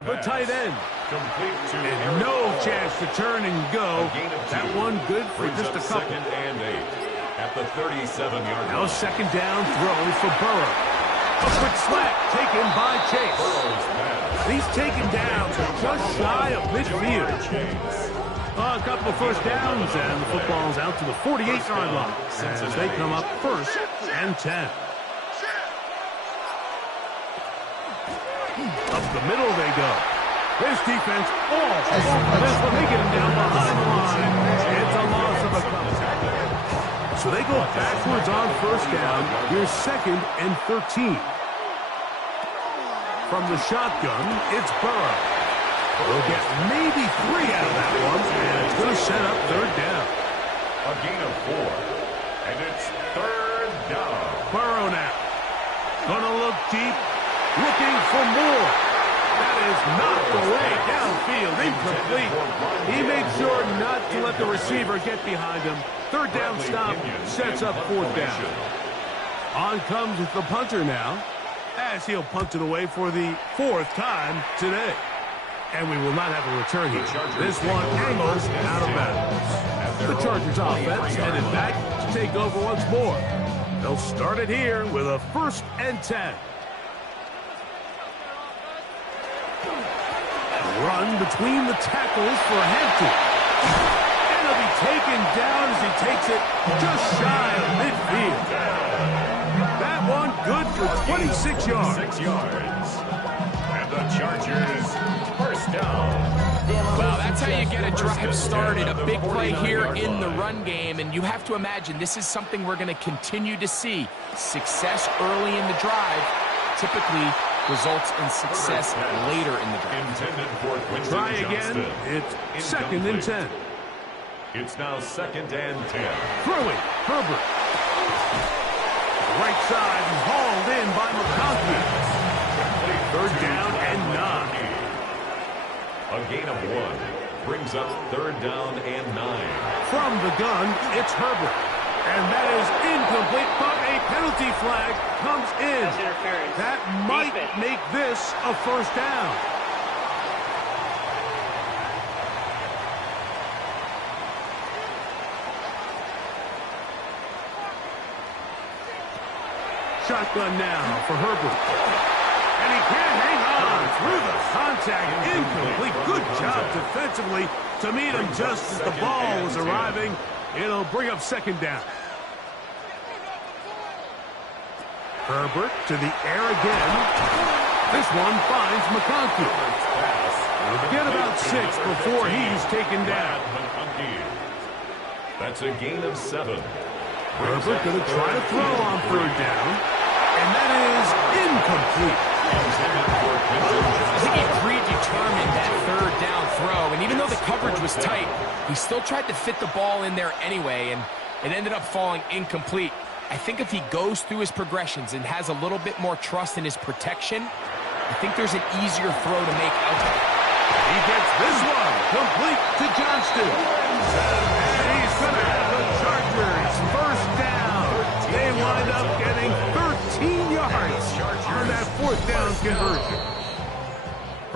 The tight end. And no chance to turn and go. That one good for just a couple. Second and 8 at the 37-yard line. Now second down throw for Burrow. A quick slant taken by Chase. He's taken down just shy of midfield. A couple of first downs, and the football's out to the 48-yard line as they come up first and 10. Up the middle they go. This defense, this one, they get him down behind the line. It's a loss of a couple. So they go backwards on first down. Here's second and 13. From the shotgun, it's Burrow. We'll get maybe 3 out of that one, and it's going to set up third down. A gain of 4, and it's third down. Burrow now. Going to look deep, looking for more. That is not the way downfield, incomplete. He made sure not to let the receiver get behind him. Third down stop sets up fourth down. On comes the punter now, as he'll punt it away for the 4th time today. And we will not have a return here. This one angles out of bounds. The Chargers offense headed back to take over once more. They'll start it here with a 1st and 10. Run between the tackles for Hampton. And he'll be taken down as he takes it just shy of midfield. That one good for 26 yards. 6 yards. And the Chargers first down. Well, that's how you get a drive started. A big play here in the run game. And you have to imagine this is something we're going to continue to see. Success early in the drive typically results in success later in the drive. Try again. It's second and 10. It's now second and 10. Throwing, Herbert. Right side is hauled in by McConkey. Third down and 9. A gain of 1 brings up third down and 9. From the gun, it's Herbert. And that is incomplete, but a penalty flag comes in. That might make this a first down. Shotgun now for Herbert. And he can't hang on through the contact. Incomplete. Good job defensively to meet him just as the ball was arriving. It'll bring up second down. Herbert to the air again. This one finds McConkey. We'll get about 6 before he's taken down. That's a gain of 7. Herbert going to try to throw on third down. And that is incomplete. I think he predetermined that third down throw. And even though the coverage was tight, he still tried to fit the ball in there anyway. And it ended up falling incomplete. I think if he goes through his progressions and has a little bit more trust in his protection, I think there's an easier throw to make out there. He gets this one complete to Johnston. And he's going to have the Chargers first down. They wind up getting 13 yards on that fourth down conversion.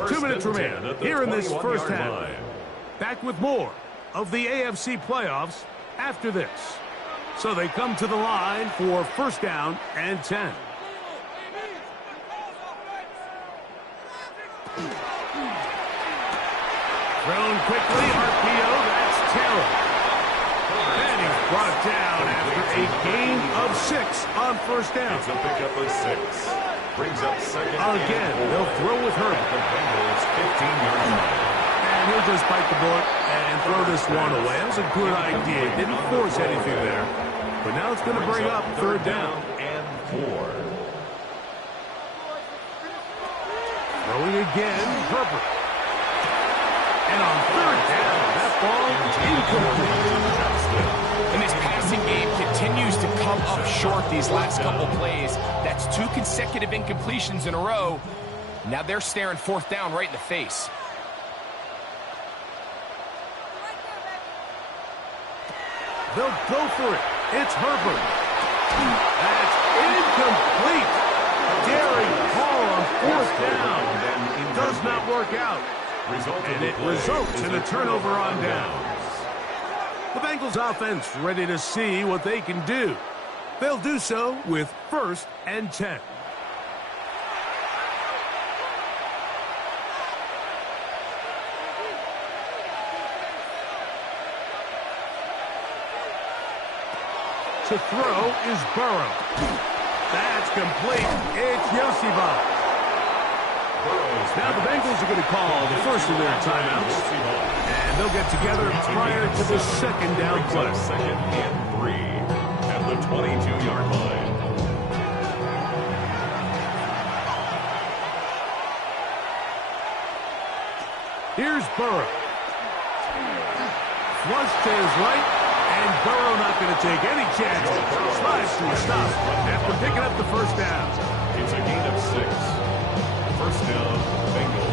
2 minutes remain here in this first half. Back with more of the AFC playoffs after this. So they come to the line for first down and 10. Thrown quickly, RPO, that's Taylor. And he's brought down after a gain of 6 on first down. It's a pickup of 6. Brings up second. Again, they'll throw with Herbert. The Bengals 15-yard line. And he'll just bite the bullet and throw this one away. That was a good idea. Didn't force anything there. But now it's going to bring up third down. And 4. Throwing again, Herbert. And on third down, that ball is incomplete. And this passing game continues to come up short these last couple plays. That's 2 consecutive incompletions in a row. Now they're staring fourth down right in the face. They'll go for it. It's Herbert. That's incomplete. Daring Hall on fourth down. Does not work out. And it results in a turnover on downs. The Bengals offense ready to see what they can do. They'll do so with 1st and 10. To throw is Burrow. That's complete. It's Yoshiba. Now the Bengals are going to call the first of their timeouts. And they'll get together prior to the second down play. 2nd and 3 at the 22-yard line. Here's Burrow. Flush to his right. And Burrow not going to take any chances. Slides to a stop after picking up the first down. It's a gain of 6. First down, Bengals.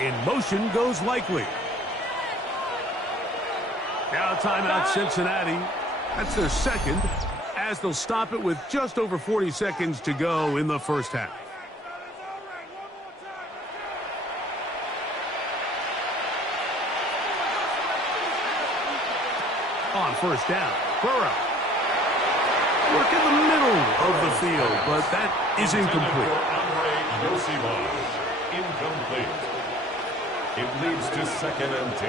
In motion goes Likely. Now timeout Cincinnati. That's their second, as they'll stop it with just over 40 seconds to go in the first half. On first down, Burrow. Work in the middle of the field, but that is incomplete. Incomplete. It leads to 2nd and 10.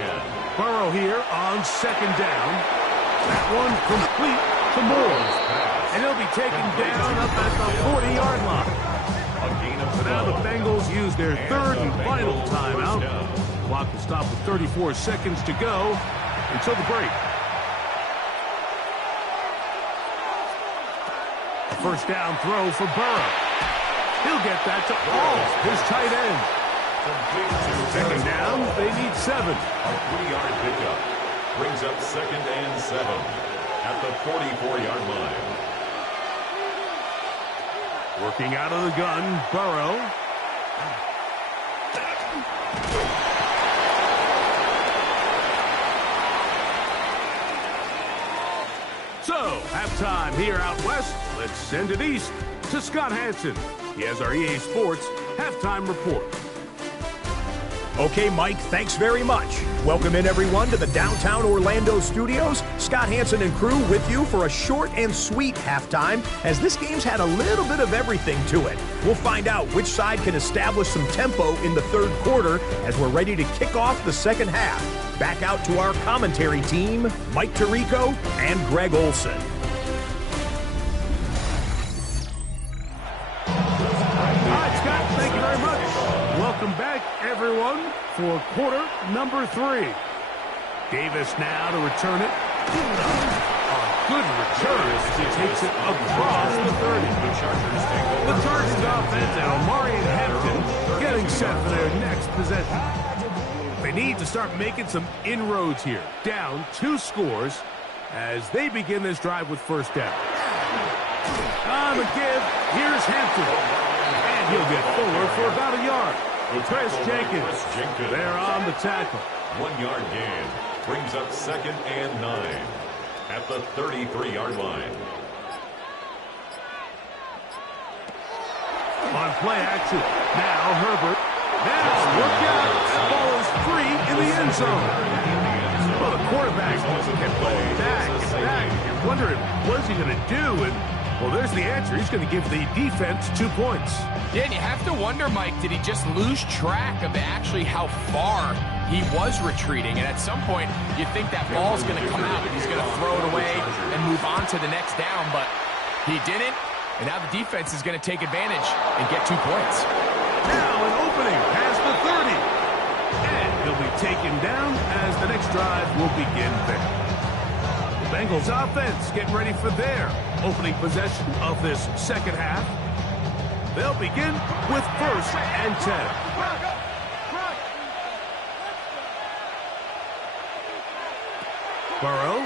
Burrow here on second down. That one complete to Moore. And he'll be taken down up at the 40-yard line. So now the Bengals use their third and final timeout. Clock will stop with 34 seconds to go until the break. First down throw for Burrow. He'll get that to his tight end. Second down, they need 7. A 3-yard pickup brings up 2nd and 7 at the 44-yard line. Working out of the gun, Burrow. So, halftime here out west. Let's send it east to Scott Hansen. He has our EA Sports halftime report. Okay, Mike, thanks very much. Welcome in, everyone, to the downtown Orlando studios. Scott Hansen and crew with you for a short and sweet halftime, as this game's had a little bit of everything to it. We'll find out which side can establish some tempo in the third quarter as we're ready to kick off the second half. Back out to our commentary team, Mike Tirico and Greg Olson. All right, Scott, thank you very much. Welcome back, everyone, for quarter number 3. Davis now to return it. A good return as he takes it across the 30. The Chargers offense and Omari and Hampton getting set for their next possession. They need to start making some inroads here. Down 2 scores as they begin this drive with first down. On the give, here's Hampton. And he'll get forward for about a yard. Chris Jenkins there on the tackle. 1-yard gain brings up 2nd and 9 at the 33-yard line. On play action, now Herbert. Now work out. That ball is free in the end zone. Well, the quarterback kept going back and back. You're wondering, what's he going to do? And, well, there's the answer. He's going to give the defense 2 points. Yeah, and you have to wonder, Mike, did he just lose track of actually how far he was retreating? And at some point, you think that ball's going to come out and he's going to throw it away and move on to the next down, but he didn't. And now the defense is going to take advantage and get 2 points. Now an opening past the 30. And he'll be taken down as the next drive will begin there. The Bengals offense getting ready for their opening possession of this second half. They'll begin with 1st and 10. Burrow.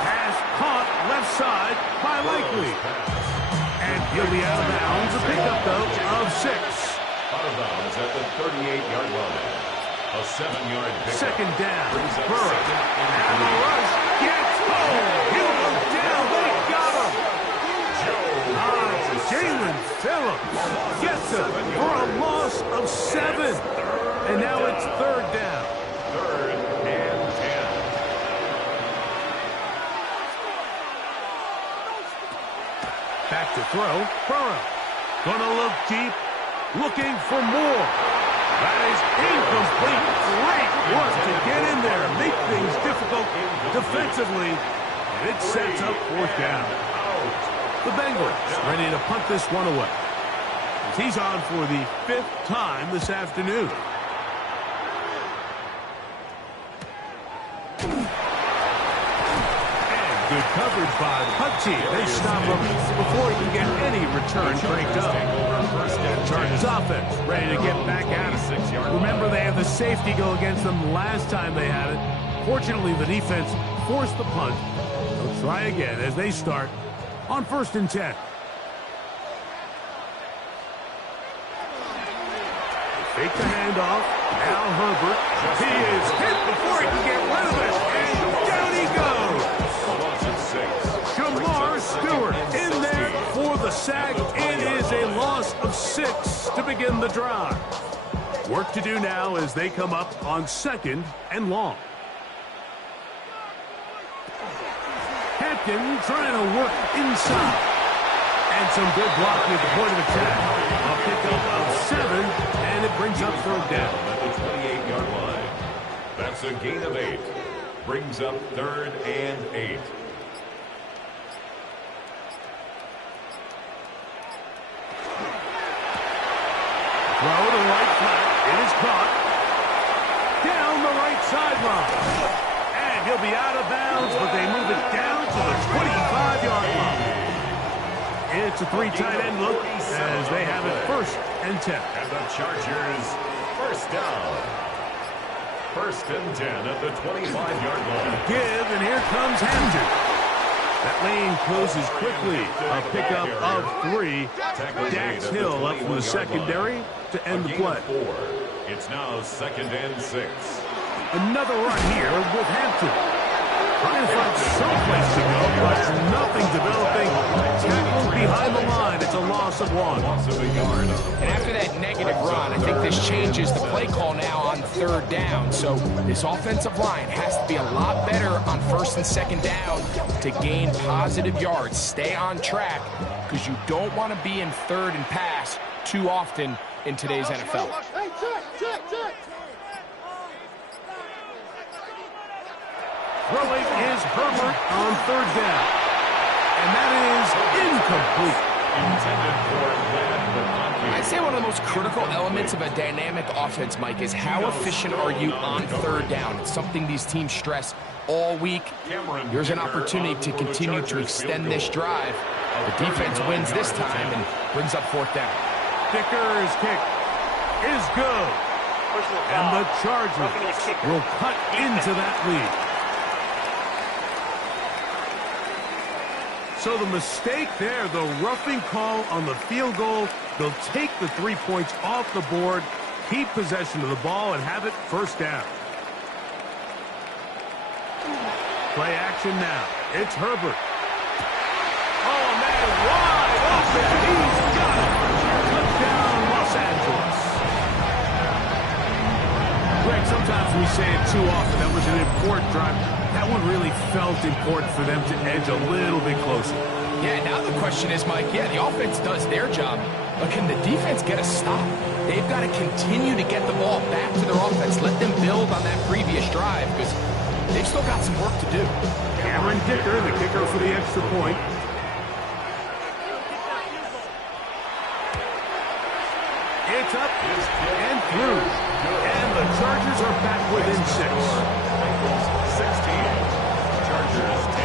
Pass caught left side by Likely. And he'll be out of bounds. A pickup, though, of 6. Out of bounds at the 38-yard line. A 7-yard pickup. Second down. Brings up Burrow. second And the rush gets home. He'll go down. They got him. Jalen Phillips gets him for a loss of 7. And now it's third down. 3rd and 10. Back to throw. Burrow. Gonna look deep. Looking for more. That is incomplete. Great work to get in there. Make things difficult defensively. And it sets up fourth down. The Bengals ready to punt this one away. He's on for the 5th time this afternoon. Good coverage by the punt team. They stop him before he can get any return cranked up. Chargers offense ready to get back at it. Remember, they had the safety go against them last time they had it. Fortunately, the defense forced the punt. They'll try again as they start on 1st and 10. Fake the handoff. Now Herbert. He is hit before he can get rid of it. And down he goes. Jamar Stewart in there for the sack. It is a loss of 6 to begin the drive. Work to do now as they come up on 2nd and long. Hampton trying to work inside. And some good blocking at the point of attack. A pickup of 7, and it brings up third down. At the 28-yard line. That's a gain of 8. Brings up 3rd and 8. Throw to right flat. It is caught. Down the right sideline. And he'll be out of bounds, but they move it down to the 25-yard line. It's a 3 tight end look as they have it 1st and 10. And the Chargers, 1st down. 1st and 10 at the 25-yard line. Give, and here comes Hampton. That lane closes quickly. A pickup of 3. Dax Hill up from the secondary to end the play. 4. It's now 2nd and 6. Another run here with Hampton. Trying to find someplace to go, but nothing developing. Tackled behind the line. It's a loss of 1. Loss of a yard. And after that negative run, I think this changes the play call now on 3rd down. So this offensive line has to be a lot better on 1st and 2nd down to gain positive yards. Stay on track because you don't want to be in 3rd and pass too often in today's NFL. Throwing is Herbert on 3rd down. And that is incomplete. Intended for Glenn. I'd say one of the most critical elements of a dynamic offense, Mike, is how efficient are you on 3rd down. It's something these teams stress all week. Here's an opportunity to continue to extend this drive. The defense wins this time and brings up 4th down. Dicker's kick is good. And the Chargers will cut into that lead. So the mistake there, the roughing call on the field goal, they'll take the 3 points off the board, keep possession of the ball, and have it 1st down. Play action now. It's Herbert. Oh, man, wide open. He's got it. Touchdown, Los Angeles. Greg, sometimes we say it too often. That was an important drive. That one really felt important for them to edge a little bit closer. Yeah, now the question is, Mike, the offense does their job, but can the defense get a stop? They've got to continue to get the ball back to their offense. Let them build on that previous drive because they've still got some work to do. Cameron Dicker, the kicker for the extra point. It's up and through. And the Chargers are back within 6. 16. Chargers 10.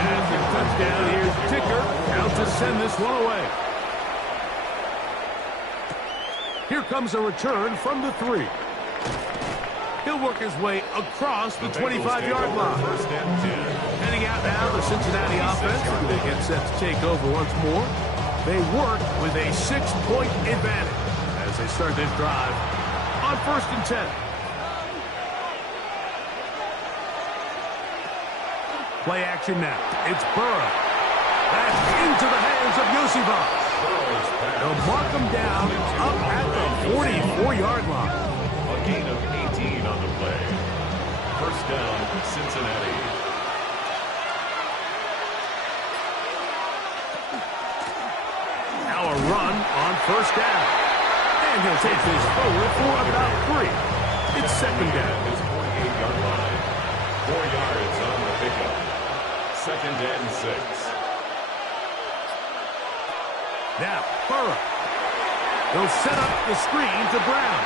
And the touchdown, here's Dicker out to send this one away. Here comes a return from the 3. He'll work his way across the 25-yard line. 1st and 10. Heading out now, the Cincinnati offense. They get set to take over once more. They work with a 6-point advantage as they start this drive on 1st and 10. Play action now. It's Burrow. That's into the hands of Yosifov. They'll mark him down up at the 44-yard line. A gain of 18 on the play. 1st down, Cincinnati. Now a run on 1st down. And he'll take this forward for about 3. It's 2nd down. His 48-yard line. 4 yards on the pickup. 2nd and 6. Now, Burrow. He'll set up the screen to Brown.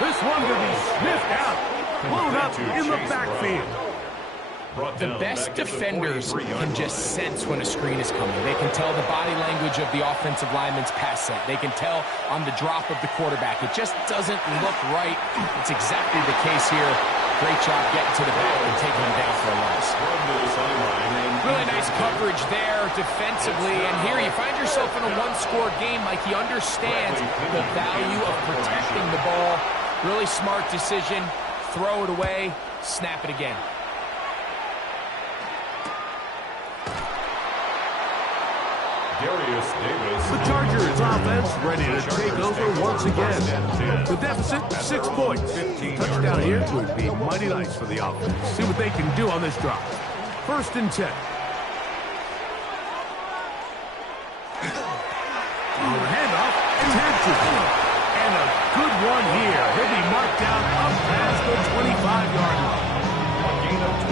This one will be sniffed out. Blown up in the backfield. The best defenders can just sense when a screen is coming. They can tell the body language of the offensive lineman's pass set. They can tell on the drop of the quarterback. It just doesn't look right. It's exactly the case here. Great job getting to the back and taking him down for a loss. Really nice coverage there defensively. And here you find yourself in a one-score game. Like he understands the value of protecting the ball. Really smart decision. Throw it away. Snap it again. The Chargers offense ready to take over once again. The deficit, 6 points. Touchdown here would be mighty nice for the offense. See what they can do on this drive. 1st and 10. On the handoff, it's Hampton. And a good one here. He'll be marked down up past the 25-yard line.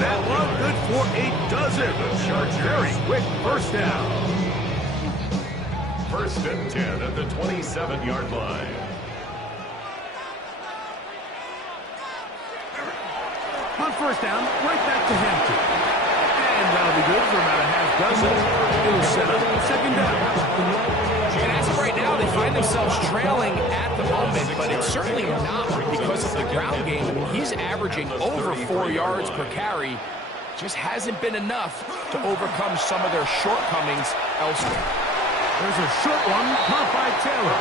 That one good for a dozen. Very quick 1st down. 1st and 10 at the 27-yard line. On 1st down, right back to Hampton. And that'll be good for about a half dozen. It'll set up 2nd down. And as of right now, they find themselves trailing at the moment, but it's certainly not because of the ground game. He's averaging over 4 yards per carry. Just hasn't been enough to overcome some of their shortcomings elsewhere. There's a short one, caught by Taylor.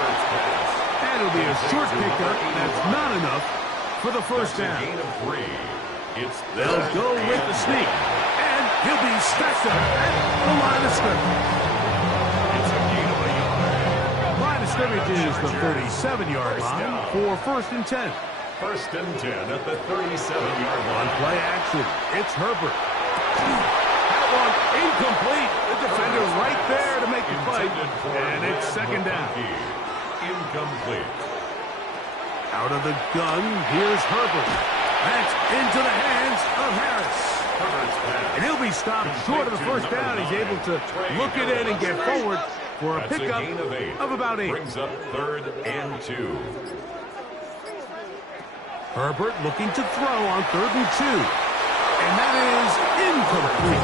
And it'll be a short pickup. That's not enough for the 1st down. They'll go with the sneak. And he'll be stacked up at the line of scrimmage. Line of scrimmage is the 37-yard line for 1st and 10. 1st and 10 at the 37-yard line. On play action, it's Herbert. Incomplete. The defender right there to make the play. And it's 2nd down. Incomplete. Out of the gun, here's Herbert. That's into the hands of Harris. And he'll be stopped short of the 1st down. He's able to look it in and get forward for a pickup of about 8. Brings up 3rd and 2. Herbert looking to throw on 3rd and 2. And that is incomplete.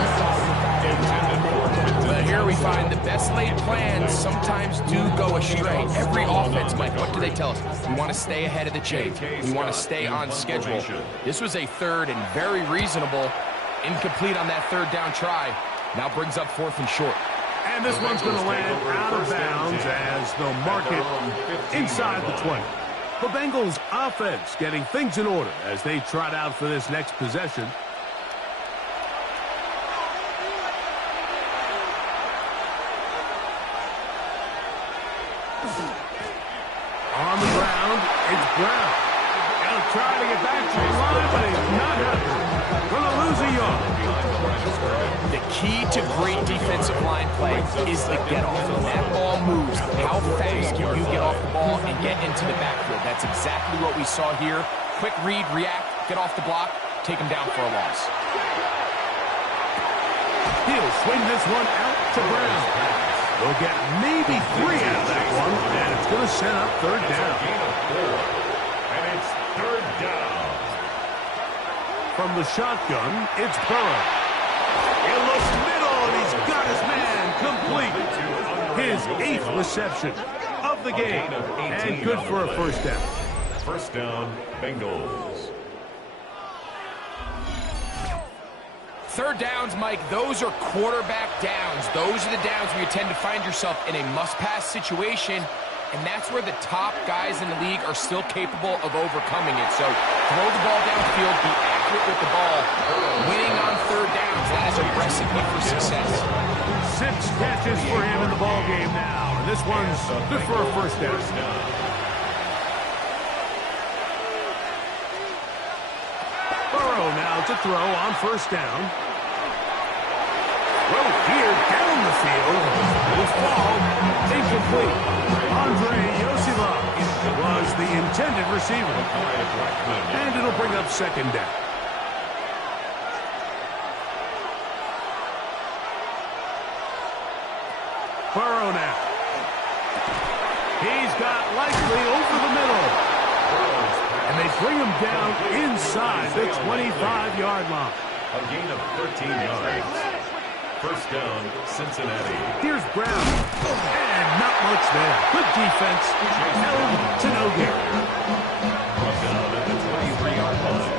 But here we find the best laid plans sometimes do go astray. Every offense, Mike, what do they tell us? We want to stay ahead of the chain. We want to stay on schedule. This was a 3rd and very reasonable. Incomplete on that 3rd down try. Now brings up 4th and short. And this one's going to land out of bounds as they'll mark it inside the 20. The Bengals offense getting things in order as they trot out for this next possession. On the ground, it's Brown. He'll try to get back to the line, but it's not happening. Going to lose a yard. The key to great defensive line play is the get-off. When that ball moves, how fast can you get off the ball and get into the backfield? That's exactly what we saw here. Quick read, react, get off the block, take him down for a loss. He'll swing this one out to Brown. They'll get maybe 3 out of that one, and it's going to set up 3rd down. And it's 3rd down. From the shotgun, it's Burrow. He looks middle, and he's got his man complete. His 8th reception of the game, and good for a 1st down. 1st down, Bengals. Third downs, Mike, those are quarterback downs. Those are the downs where you tend to find yourself in a must-pass situation, and that's where the top guys in the league are still capable of overcoming it. So throw the ball downfield, be accurate with the ball. Winning on third downs, that is a recipe for success. 6 catches for him in the ball game now. And this one's good for a first down. Burrow now to throw on first down. Throw here down the field. Will fall. Incomplete. Andre Yosila was the intended receiver. And it'll bring up second down. Burrow now. He's got Likely over the middle. And they bring him down inside the 25-yard line. A gain of 13 yards. First down, Cincinnati. Here's Brown. And not much there. Good defense. Held to no gain. Brought down at the 23-yard line.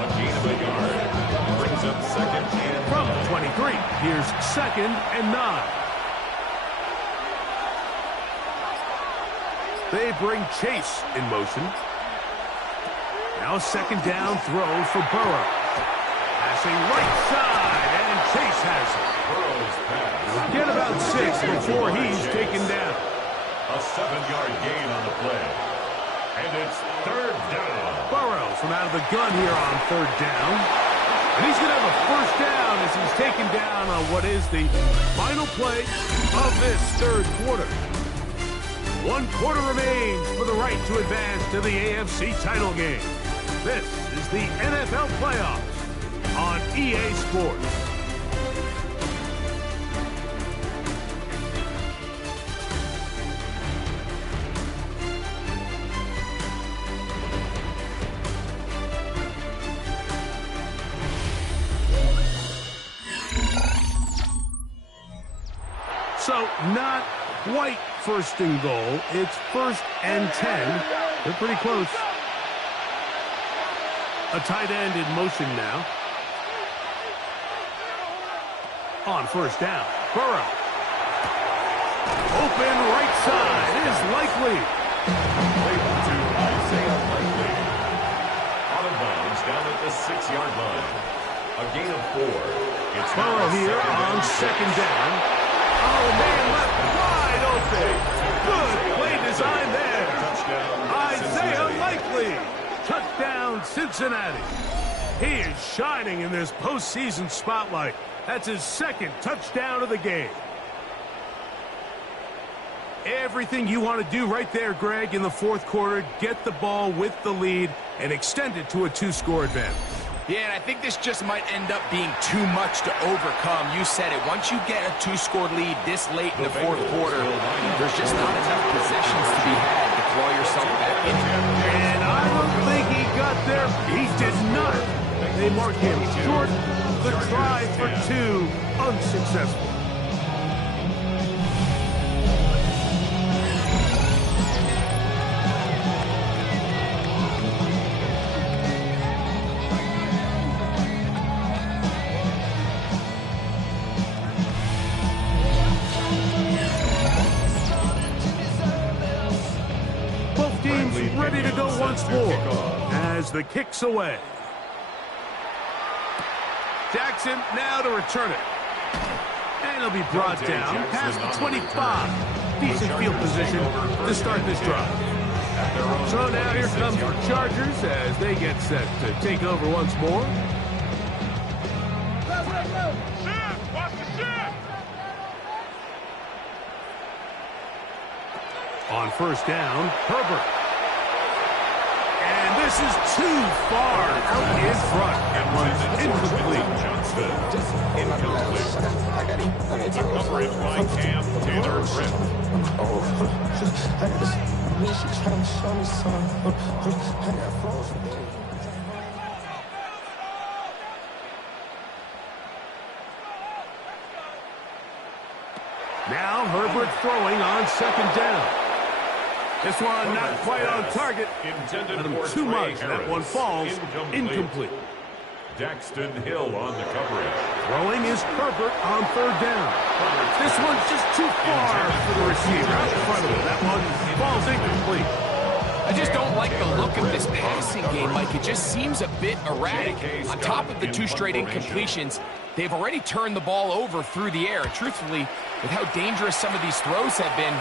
A gain of a yard. Brings up second and From 23, here's second and 9. They bring Chase in motion. Now second down throw for Burrow. Passing right side, and Chase has it. Burrow's pass. Get about 6 before he's taken down. A 7-yard gain on the play. And it's third down. Burrow from out of the gun here on third down. And he's going to have a first down as he's taken down on what is the final play of this third quarter. 1 quarter remains for the right to advance to the AFC title game. This is the NFL playoffs on EA Sports. So not quite first and goal. It's first and 10. They're pretty close. A tight end in motion now. On first down, Burrow. Open right side is Likely. To Isaiah Likely. Out of bounds down at the 6-yard line. A gain of 4. It's Burrow here on second down. Oh, man, left wide open. Good play design there. Isaiah Likely. Touchdown, Cincinnati. He is shining in this postseason spotlight. That's his second touchdown of the game. Everything you want to do right there, Greg, in the fourth quarter. Get the ball with the lead and extend it to a 2-score advantage. Yeah, and I think this just might end up being too much to overcome. You said it. Once you get a 2-score lead this late in the fourth quarter, there's just not enough possessions to be had to claw yourself back in. And I don't think he got there. He did not. They mark him short. The try for 2, unsuccessful. Both teams ready to go once more as the kick's away. Jackson now to return it. And he'll be brought down past the 25. Decent field position to start this drive. So now here comes the Chargers as they get set to take over once more. On first down, Herbert. And this is too far out in front. That was incomplete. Incomplete. A coverage by Cam Taylor-Britt. Now Herbert throwing on second down. This one not quite on target. Intended Let him for too Trey much. That Harris. one falls incomplete. Daxton Hill on the coverage. Throwing is Herbert on third down. This one's just too far for the receiver. Out in front of him. That one falls incomplete. I just don't like the look of this passing game, Mike. It just seems a bit erratic. On top of the 2 straight incompletions, they've already turned the ball over through the air. Truthfully, with how dangerous some of these throws have been,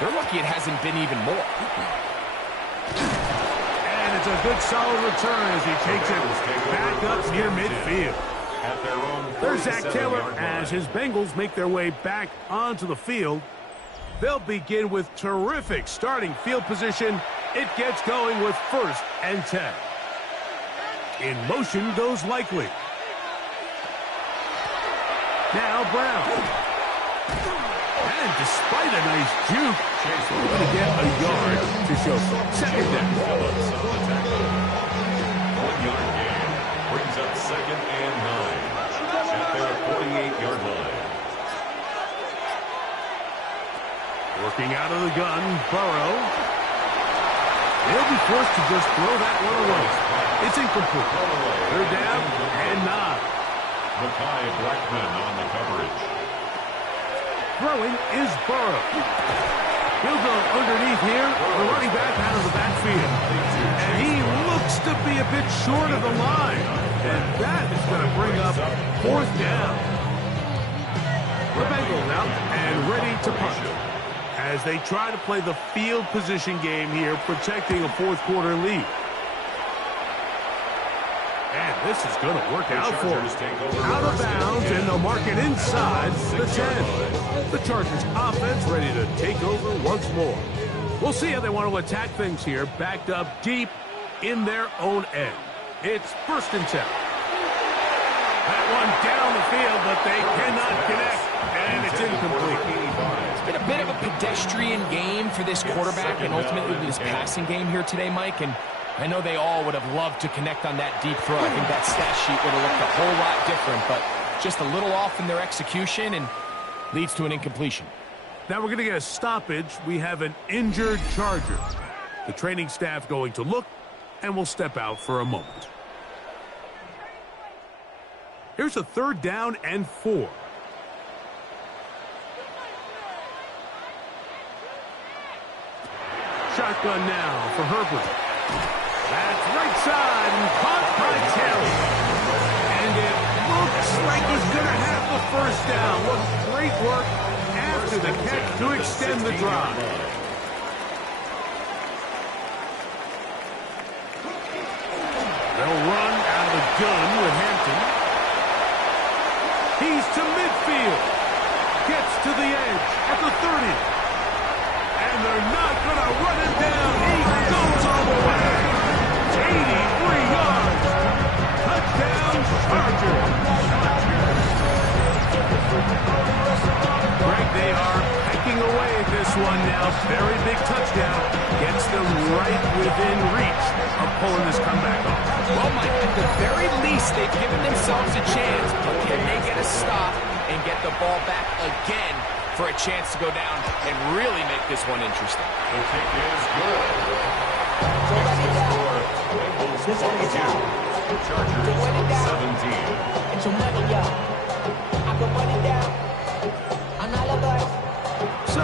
they're lucky it hasn't been even more. And it's a good solid return as he takes it back up near midfield. There's Zach Taylor as his Bengals make their way back onto the field. They'll begin with terrific starting field position. It gets going with 1st and 10. In motion goes Likely. Now Brown. And despite a nice juke, we're going to get a yard to show for 2nd down. 1-yard gain brings up 2nd and 9 at their 48-yard line. Working out of the gun, Burrow. He'll be forced to just throw that one away. It's incomplete. 3rd down and 9. Mekhi Blackman on the coverage. Throwing is Burrow. He'll go underneath here. The running back out of the backfield. And he looks to be a bit short of the line. And that is going to bring up 4th down. The Bengals out and ready to punt, as they try to play the field position game here, protecting a 4th quarter lead. And this is going to work out for them. Out of bounds, and they'll mark it inside the 10. The Chargers offense ready to take over once more. We'll see how they want to attack things here, backed up deep in their own end. It's 1st and 10. That one down the field, but they cannot connect, and it's incomplete. It's been a bit of a pedestrian game for this quarterback and ultimately this passing game here today, Mike. And I know they all would have loved to connect on that deep throw. I think that stat sheet would have looked a whole lot different, but just a little off in their execution and leads to an incompletion. Now we're going to get a stoppage. We have an injured Charger. The training staff going to look, and we'll step out for a moment. Here's a 3rd down and 4. Shotgun now for Herbert. That's right side and caught by Taylor. And it looks like he's going to have the 1st down. What great work after the catch to extend the drive. They'll run out of the gun with Hampton. He's to midfield. Gets to the edge at the 30. And they're not going to run him down. He goes all the way. 83 yards. Touchdown, Chargers. Greg, they are pecking away at this one now. Very big touchdown. Gets them right within reach of pulling this comeback off. Well, Mike, at the very least, they've given themselves a chance, but can they get a stop and get the ball back again for a chance to go down and really make this one interesting? The kick is good. Makes the score Bengals 22, Chargers 17. So,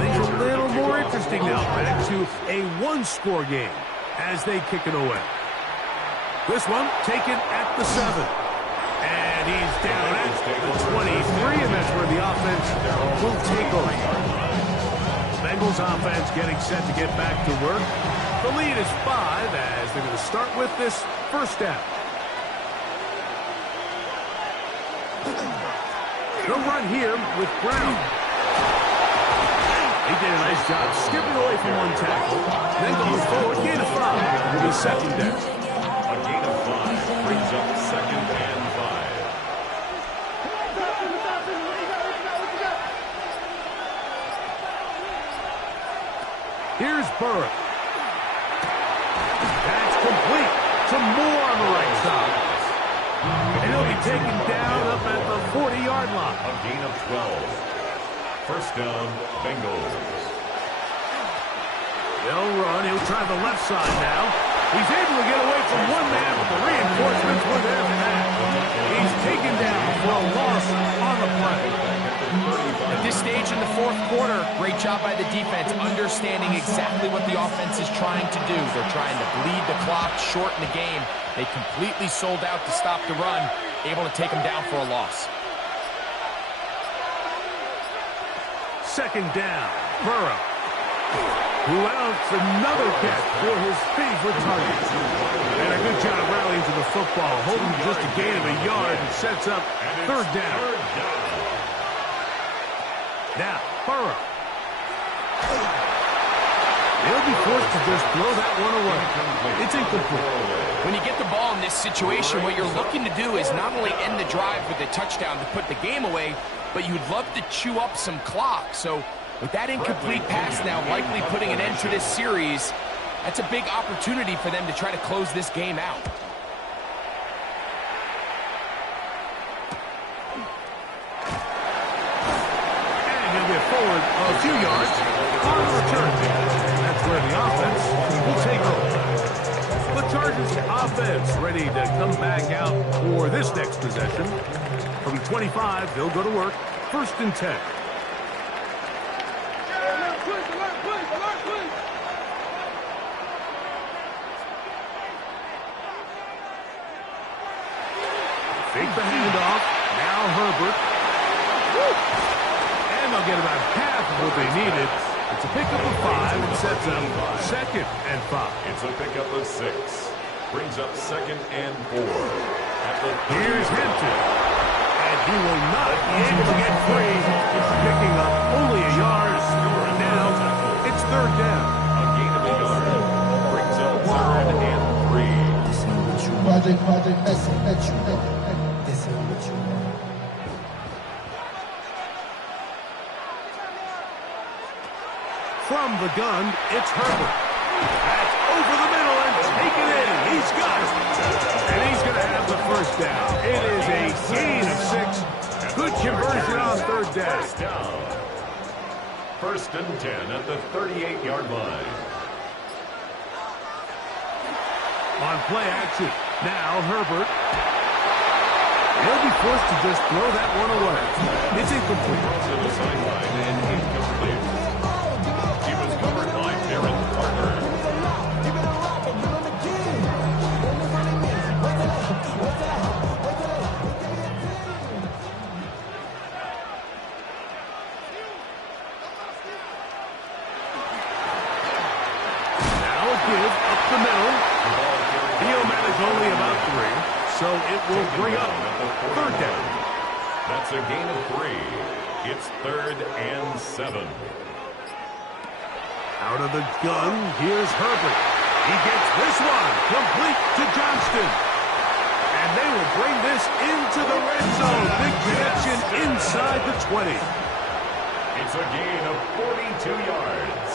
things a little more interesting now. Back to a 1-score game as they kick it away. This one taken at the 7. And he's down at the 23, and that's where the offense will take over. Bengals offense getting set to get back to work. The lead is 5 as they're going to start with this 1st down. They'll run here with Brown. He did a nice job skipping away from one tackle. Then going forward, gain of 5 will be 2nd down. A gain of 5 brings up 2nd and 5. Here's Burrow. That's complete to Moore on the right side. And he'll be taken down up at the 40-yard line. A gain of 12. 1st down, Bengals. They'll run. He'll try the left side now. He's able to get away from one man, but the reinforcements were there for that. play. At this stage in the fourth quarter, great job by the defense understanding exactly what the offense is trying to do. They're trying to bleed the clock, shorten the game. They completely sold out to stop the run, able to take them down for a loss. Second down, Burrow. Who else? Another catch for his favorite target. And a good job rallying to the football, holding just a gain of a yard and sets up third down. Now, Burrow. They'll be forced to just blow that one away. It's incomplete. When you get the ball in this situation, what you're looking to do is not only end the drive with a touchdown to put the game away, but you'd love to chew up some clock. So with that incomplete pass now likely putting an end to this series, that's a big opportunity for them to try to close this game out. And he'll get forward a few yards on the return. That's where the offense will take over. The Chargers offense ready to come back out for this next possession. From 25, they'll go to work. First and 10. Fake the handoff. Now Herbert. And they'll get about half of what they needed. It's a pickup of 5 and sets up second and 5. It's a pickup of 6. Brings up second and 4. Here's Hampton. And he will not be able to get free. Picking up only a yard. Now it's third down. A gain of a yard. Brings up third and 3. Project, From the gun, it's Herbert. That's over the middle and taken in. He's got it. And he's going to have the first down. It is a gain of 6. Good conversion on third down. First and 10 at the 38-yard line. On play action. Now Herbert. He'll be forced to just throw that one away. It's incomplete. To the sideline and incomplete. He was covered by Darren Carter. Now a give up the middle. He'll manage only about 3, so it will bring up third down. That's a gain of 3. It's third and 7. Out of the gun, here's Herbert. He gets this one complete to Johnston. And they will bring this into the red zone. Big connection inside the 20. It's a gain of 42 yards.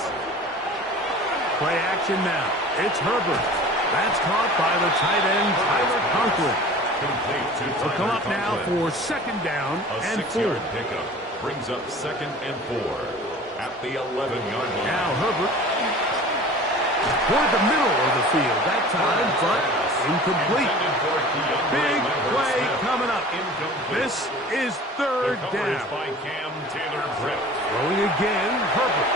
Play action now. It's Herbert. That's caught by the tight end, Tyler Conklin. Complete to Tyler They'll come up now Conklin. for second down A and 4. 6-yard pickup brings up second and 4 at the 11-yard line. Now Herbert toward the middle of the field that time, but incomplete. Big play coming up. This is third down. By Cam Taylor-Britt. Throwing again, Herbert.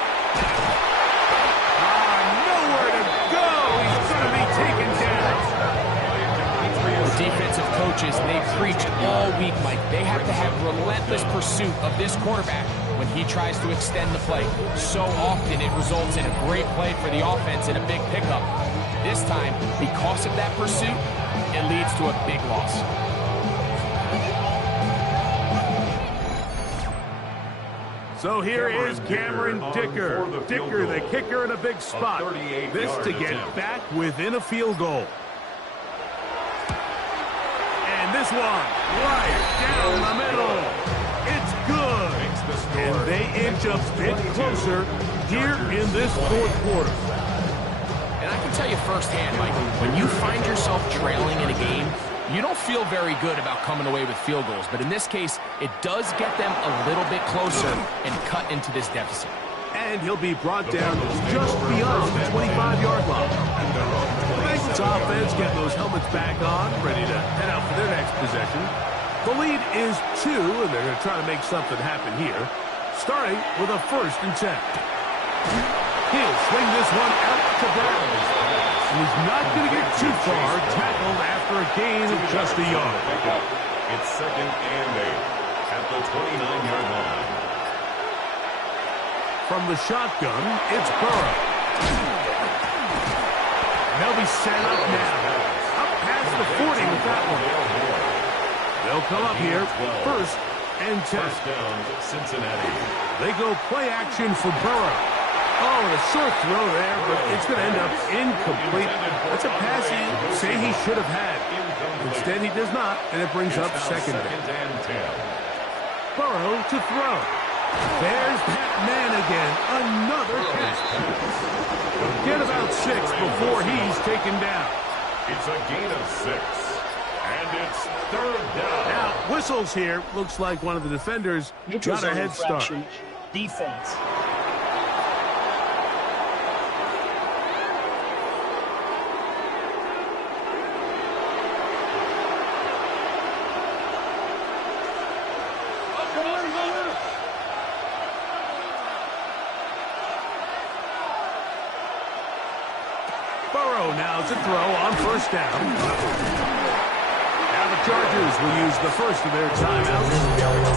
Nowhere to go. He's going to be taken down. The defensive coaches, they preach all week, Mike. They have to have relentless pursuit of this quarterback when he tries to extend the play. So often it results in a great play for the offense and a big pickup. This time, because of that pursuit, it leads to a big loss. So here is Cameron Dicker. Dicker, the kicker, in a big spot. This to get back within a field goal. And this one, right down the middle. It's good. And they inch a bit closer here in this fourth quarter. And I can tell you firsthand, Mike, when you find yourself trailing in a game, you don't feel very good about coming away with field goals. But in this case, it does get them a little bit closer and cut into this deficit. And he'll be brought down just beyond the 25-yard line. The Bengals offense getting those helmets back on, ready to head out for their next possession. The lead is 2, and they're going to try to make something happen here, starting with a 1st and 10. He'll swing this one out to Brown. And he's not going to get too far, tackled after a gain of just a yard. It's 2nd and 8 at the 29-yard line. From the shotgun, it's Burrow. And they'll be set up now. Up past the 40 with that one. They'll come up here, 1st and 10. First down, Cincinnati. They go play action for Burrow. Oh, a short throw there, but it's going to end up incomplete. That's a pass you say he should have had. Instead, he does not, and it brings up 2nd down. Burrow to throw. There's that man again. Another catch. Get about 6 before he's taken down. It's a gain of 6. And it's 3rd down. Now, whistles here. Looks like one of the defenders got a head start. Defense. Burrow now to throw on 1st down. Now the Chargers will use the 1st of their timeouts,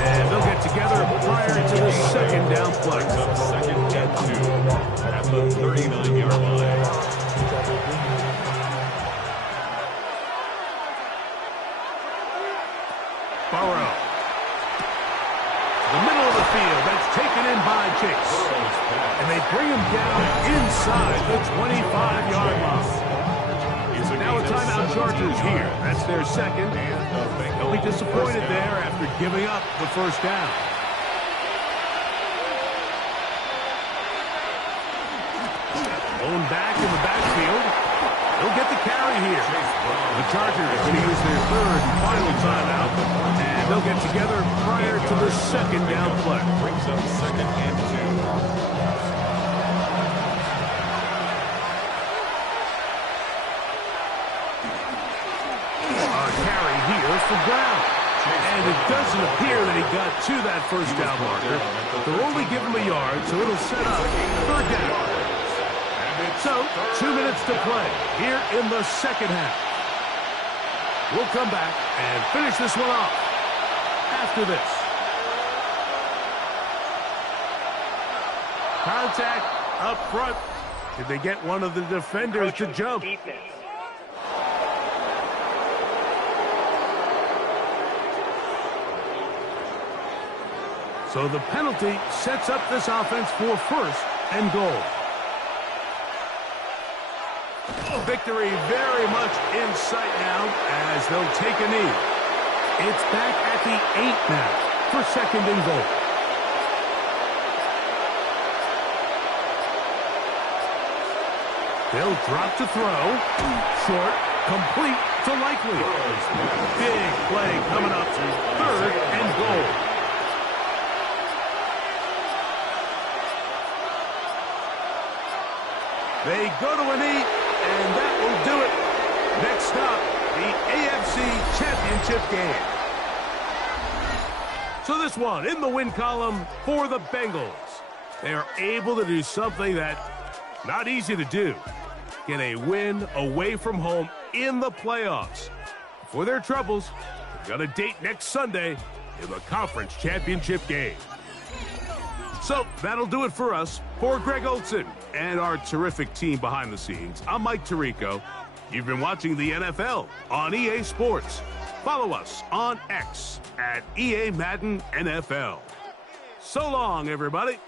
and they'll get together prior to the 2nd down play. Up 2nd and 2 at the 39-yard line. Burrow. The middle of the field. That's taken in by Chase. And they bring him down inside the 25-yard line. Now a timeout Chargers here. That's their 2nd. They'll be disappointed there after giving up the 1st down. Blown back in the backfield. He'll get the carry here. The Chargers going to use their 3rd and final timeout, and they'll get together prior to the 2nd down play. Brings up 2nd and 2. For Brown. And it doesn't appear that he got to that 1st down marker. They'll only give him a yard, so it'll set up 3rd down. So, 2 minutes to play here in the 2nd half. We'll come back and finish this one off after this. Contact up front. Did they get one of the defenders to jump? So the penalty sets up this offense for 1st and goal. Victory very much in sight now as they'll take a knee. It's back at the 8 now for 2nd and goal. They'll drop to throw. Short, complete to Likely. Big play coming up. 3rd and goal. They go to a knee, and that will do it. Next stop, the AFC Championship game. So this one in the win column for the Bengals. They are able to do something that not easy to do. Get a win away from home in the playoffs. For their troubles, they've got a date next Sunday in the Conference Championship game. So that'll do it for us. For Greg Olson and our terrific team behind the scenes, I'm Mike Tirico. You've been watching the NFL on EA Sports. Follow us on X at EA Madden NFL. So long, everybody.